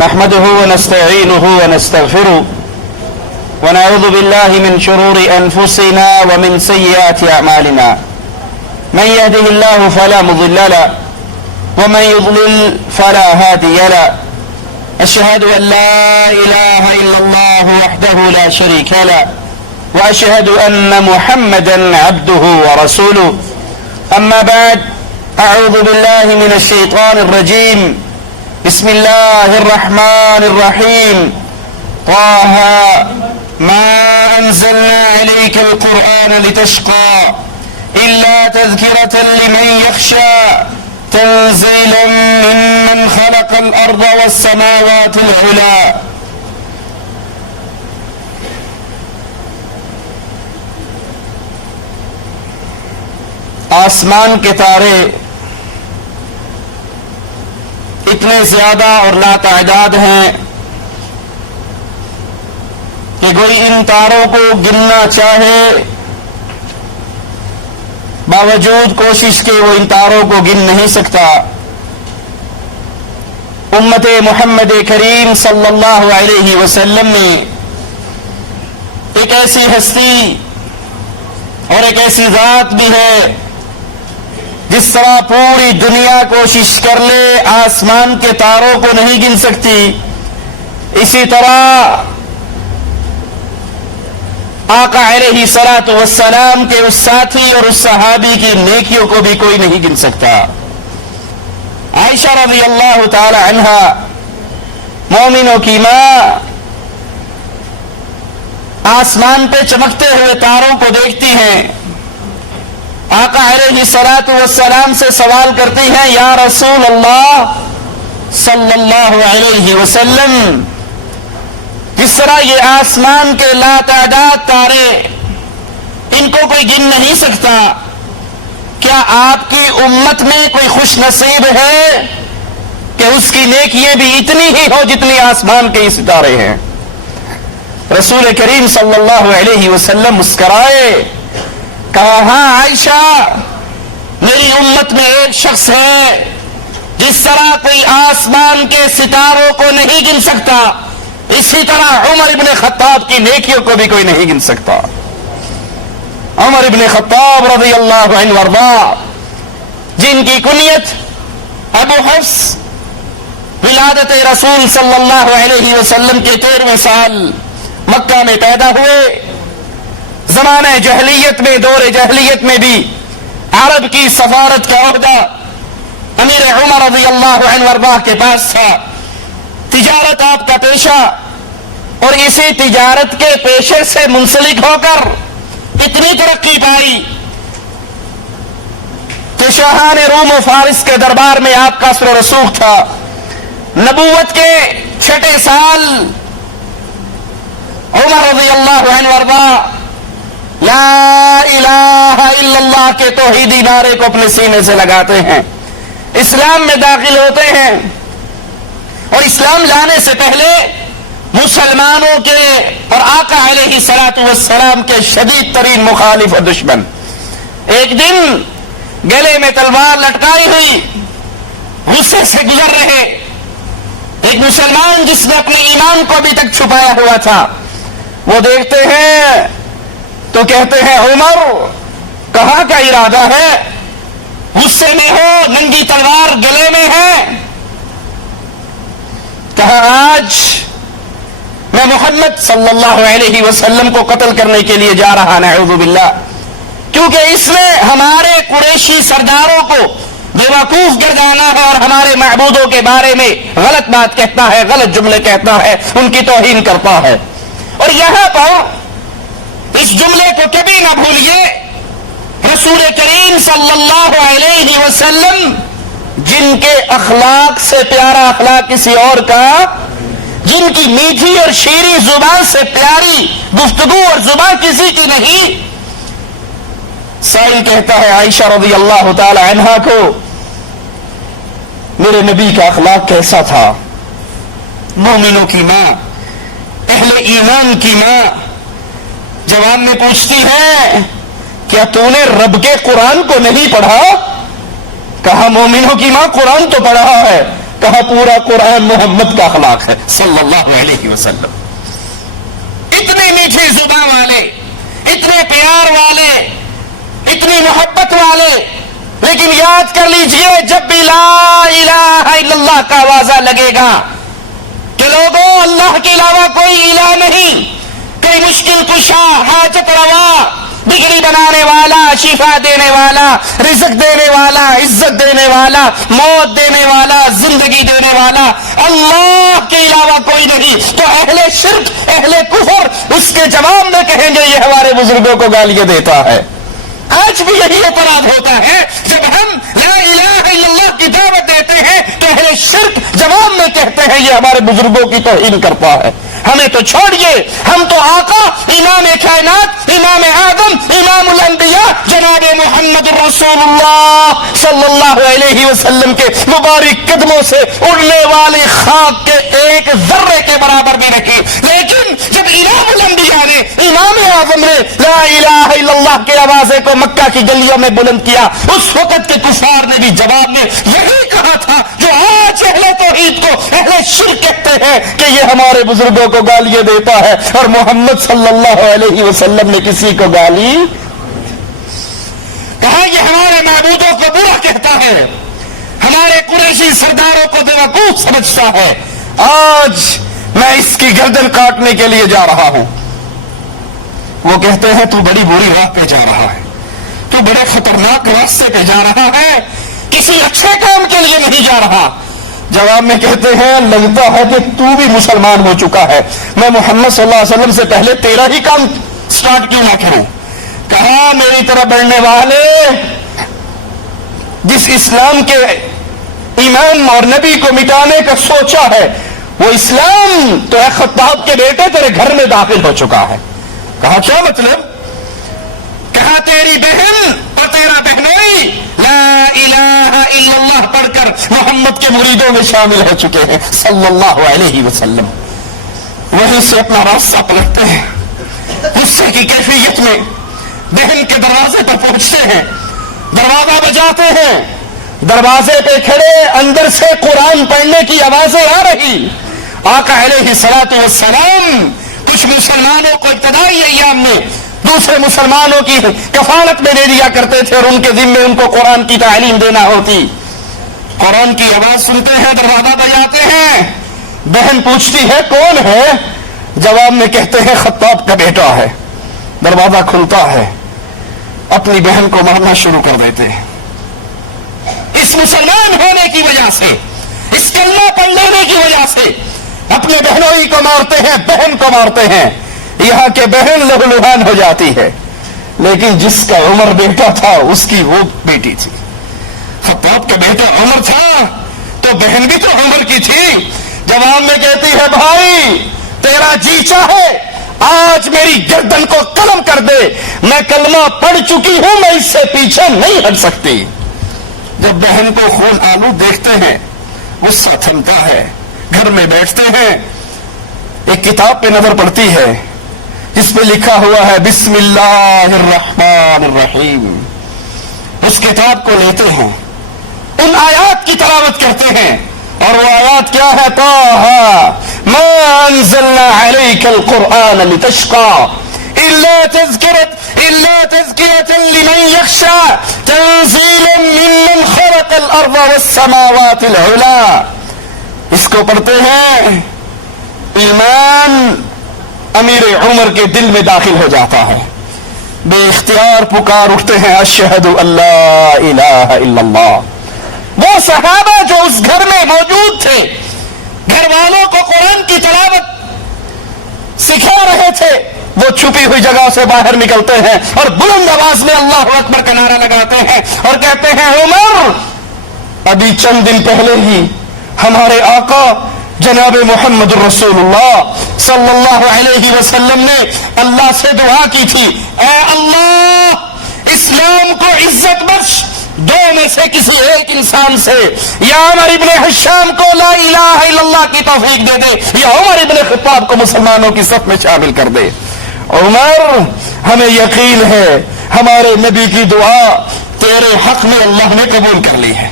نحمده ونستعينه ونستغفره ونعوذ بالله من شرور أنفسنا ومن سيئات أعمالنا من يهده الله فلا مضل له ومن يضلل فلا هادي له أشهد أن لا إله إلا الله وحده لا شريك له وأشهد أن محمدا عبده ورسوله أما بعد أعوذ بالله من الشيطان الرجيم بسم الله الرحمن الرحيم طه ما أنزلنا عليك القرآن لتشقى إلا تذكرة لمن يخشى تنزيلا ممن خلق الأرض والسماوات العلى آسمان کے تارے اتنے زیادہ اور لاتعداد ہیں کہ کوئی ان تاروں کو گننا چاہے باوجود کوشش کے وہ ان تاروں کو گن نہیں سکتا. امت محمد کریم صلی اللہ علیہ وسلم نے ایک ایسی ہستی اور ایک ایسی ذات بھی ہے جس طرح پوری دنیا کوشش کر لے آسمان کے تاروں کو نہیں گن سکتی، اسی طرح آقا علیہ الصلوۃ والسلام کے اس ساتھی اور اس صحابی کی نیکیوں کو بھی کوئی نہیں گن سکتا. عائشہ رضی اللہ تعالی عنہا مومنوں کی ماں آسمان پہ چمکتے ہوئے تاروں کو دیکھتی ہیں، آقا علیہ الصلوۃ والسلام سے سوال کرتی ہیں، یا رسول اللہ صلی اللہ علیہ وسلم، جس طرح یہ آسمان کے لاتعداد تارے ان کو کوئی گن نہیں سکتا، کیا آپ کی امت میں کوئی خوش نصیب ہے کہ اس کی نیکیاں بھی اتنی ہی ہو جتنی آسمان کے یہ ستارے ہیں؟ رسول کریم صلی اللہ علیہ وسلم مسکرائے، کہا ہاں عائشہ، میری امت میں ایک شخص ہے جس طرح کوئی آسمان کے ستاروں کو نہیں گن سکتا، اسی طرح عمر ابن خطاب کی نیکیوں کو بھی کوئی نہیں گن سکتا. عمر ابن خطاب رضی اللہ عنہ وارضاہ، جن کی کنیت ابو حفص، ولادت رسول صلی اللہ علیہ وسلم کے 13ویں سال مکہ میں پیدا ہوئے. زمانہ جہلیت میں، دور جہلیت میں بھی عرب کی سفارت کا عہدہ امیر عمر رضی اللہ عنہ وارضاہ کے پاس تھا. تجارت آپ کا پیشہ، اور اسی تجارت کے پیشے سے منسلک ہو کر اتنی ترقی پائی کہ شاہان روم و فارس کے دربار میں آپ کا اثر و رسوخ تھا. نبوت کے 6 سال عمر رضی اللہ عنہ وارضاہ لا الہ الا اللہ کے توحیدی نعرے کو اپنے سینے سے لگاتے ہیں، اسلام میں داخل ہوتے ہیں، اور اسلام لانے سے پہلے مسلمانوں کے اور آقا علیہ الصلوۃ والسلام کے شدید ترین مخالف و دشمن ایک دن گلے میں تلوار لٹکائی ہوئی غصے سے گزر رہے ایک مسلمان جس نے اپنے ایمان کو ابھی تک چھپایا ہوا تھا، وہ دیکھتے ہیں تو کہتے ہیں عمر کہاں کا ارادہ ہے؟ غصے میں ہو، ننگی تلوار گلے میں ہے. کہا آج میں محمد صلی اللہ علیہ وسلم کو قتل کرنے کے لیے جا رہا، نعوذ باللہ، کیونکہ اس نے ہمارے قریشی سرداروں کو بیوقوف گردانا ہے اور ہمارے معبودوں کے بارے میں غلط بات کہتا ہے، غلط جملے کہتا ہے، ان کی توہین کرتا ہے. اور یہاں پر اس جملے کو کبھی نہ بھولیے، رسول کریم صلی اللہ علیہ وسلم جن کے اخلاق سے پیارا اخلاق کسی اور کا، جن کی میٹھی اور شیریں زبان سے پیاری گفتگو اور زبان کسی کی نہیں. سائل کہتا ہے عائشہ رضی اللہ تعالی عنہا کو، میرے نبی کا اخلاق کیسا تھا؟ مومنوں کی ماں، اہل ایمان کی ماں جواب میں پوچھتی ہے، کیا تو نے رب کے قرآن کو نہیں پڑھا؟ کہا مومنوں کی ماں قرآن تو پڑھا ہے، کہا پورا قرآن محمد کا اخلاق ہے صلی اللہ علیہ وسلم. اتنی میٹھی زبان والے، اتنے پیار والے، اتنی محبت والے، لیکن یاد کر لیجئے جب بھی لا الہ الا اللہ کا آوازہ لگے گا کہ لوگوں اللہ کے علاوہ کوئی الہ نہیں، کوئی مشکل کشا، حاجت روا، بگڑی بنانے والا، شفا دینے والا، رزق دینے والا، عزت دینے والا، موت دینے والا، زندگی دینے والا اللہ کے علاوہ کوئی نہیں، تو اہل شرک، اہل کفر اس کے جواب میں کہیں گے یہ ہمارے بزرگوں کو گالیاں دیتا ہے. آج بھی یہی اعتراض ہوتا ہے جب ہم لا الہ الا اللہ کی دعوت دیتے ہیں تو اہل شرک جواب میں کہتے ہیں یہ ہمارے بزرگوں کی توہین کرتا ہے. ہمیں تو چھوڑیے، ہم تو آقا امام کائنات، امام آدم، امام الانبیاء جناب محمد رسول اللہ صلی اللہ علیہ وسلم کے مبارک قدموں سے اڑنے والی خاک کے ایک ذرے کے برابر بھی نہیں. لیکن جب امام الانبیاء نے، امام اعظم نے لا الہ الا اللہ کے آوازے کو مکہ کی گلیوں میں بلند کیا، اس وقت کے کفار نے بھی جواب میں یہی کہا تھا جو آج اہل توحید کو اہل شرک کہتے ہیں کہ یہ ہمارے بزرگوں کو گالیاں دیتا ہے، اور محمد صلی اللہ علیہ وسلم نے کسی کو گالی کہا یہ ہمارے معبودوں کو برا کہتا ہے، ہمارے قریشی سرداروں کو بیوقوف سمجھتا ہے. آج میں اس کی گردن کاٹنے کے لیے جا رہا ہوں. وہ کہتے ہیں تو بڑی بری راہ پہ جا رہا ہے، تو بڑے خطرناک راستے پہ جا رہا ہے، کسی اچھے کام کے لیے نہیں جا رہا. جواب میں کہتے ہیں لگتا ہے کہ تو بھی مسلمان ہو چکا ہے، میں محمد صلی اللہ علیہ وسلم سے پہلے تیرا ہی کام سٹارٹ کیوں نہ کروں. کہا میری طرف بڑھنے والے، جس اسلام کے ایمان اور نبی کو مٹانے کا سوچا ہے وہ اسلام تو اے خطاب کے بیٹے تیرے گھر میں داخل ہو چکا ہے. کہا کیا مطلب؟ کہا تیری بہن اور تیرا بہنوئی لا الہ الا اللہ پڑھ کر محمد کے مریدوں میں شامل ہو چکے ہیں صلی اللہ علیہ وسلم. وہیں سے اپنا راستہ پلٹتے ہیں، غصے کی کیفیت میں بہن کے دروازے پر پہنچتے ہیں، دروازہ بجاتے ہیں، دروازے پہ کھڑے اندر سے قرآن پڑھنے کی آوازیں آ رہی. آقا علیہ الصلوۃ والسلام کچھ مسلمانوں کو ابتدائی ایام میں دوسرے مسلمانوں کی کفالت میں دے دیا کرتے تھے اور ان کے ذمے ان کو قرآن کی تعلیم دینا ہوتی. قرآن کی آواز سنتے ہیں، دروازہ بجاتے ہیں، بہن پوچھتی ہے کون ہے؟ جواب میں کہتے ہیں خطاب کا بیٹا ہے. دروازہ کھلتا ہے، اپنی بہن کو مارنا شروع کر دیتے ہیں. اس مسلمان ہونے کی وجہ سے، اس کلمہ پڑھ لینے کی وجہ سے اپنے بہنوئی کو مارتے ہیں، بہن کو مارتے ہیں. یہاں کے بہن لہو لہان ہو جاتی ہے، لیکن جس کا عمر بیٹا تھا اس کی وہ بیٹی تھی. خطاب کا بیٹا عمر تھا تو بہن بھی تو عمر کی تھی. جواب میں کہتی ہے بھائی تیرا جی چاہے آج میری گردن کو قلم کر دے، میں کلمہ پڑھ چکی ہوں، میں اس سے پیچھے نہیں ہٹ سکتی. جب بہن کو خون آلود دیکھتے ہیں غصہ تھمتا ہے، گھر میں بیٹھتے ہیں، ایک کتاب پہ نظر پڑتی ہے جس پہ لکھا ہوا ہے بسم اللہ الرحمن الرحیم. اس کتاب کو لیتے ہیں، ان آیات کی تلاوت کرتے ہیں، اور وہ آیات کیا ہے؟ طه ما انزلنا عليك القرآن لتشقى الا تذكرة لمن يخشى تنزيلا ممن خلق الارض والسماوات العلى. اس کو پڑھتے ہیں، ایمان امیر عمر کے دل میں داخل ہو جاتا ہے، بے اختیار پکار اٹھتے ہیں اشہد ان لا الہ الا اللہ. وہ صحابہ جو اس گھر میں موجود تھے، گھر والوں کو قرآن کی تلاوت سکھا رہے تھے، وہ چھپی ہوئی جگہ سے باہر نکلتے ہیں اور بلند آواز میں اللہ اکبر کا نعرہ لگاتے ہیں اور کہتے ہیں عمر ابھی چند دن پہلے ہی ہمارے آقا جناب محمد رسول اللہ صلی اللہ علیہ وسلم نے اللہ سے دعا کی تھی، اے اللہ اسلام کو عزت بخش، دو میں سے کسی ایک انسان سے یا عمر ابن حشام کو لا الہ الا اللہ کی توفیق دے دے یا عمر ابن خطاب کو مسلمانوں کی صف میں شامل کر دے. عمر ہمیں یقین ہے ہمارے نبی کی دعا تیرے حق میں اللہ نے قبول کر لی ہے.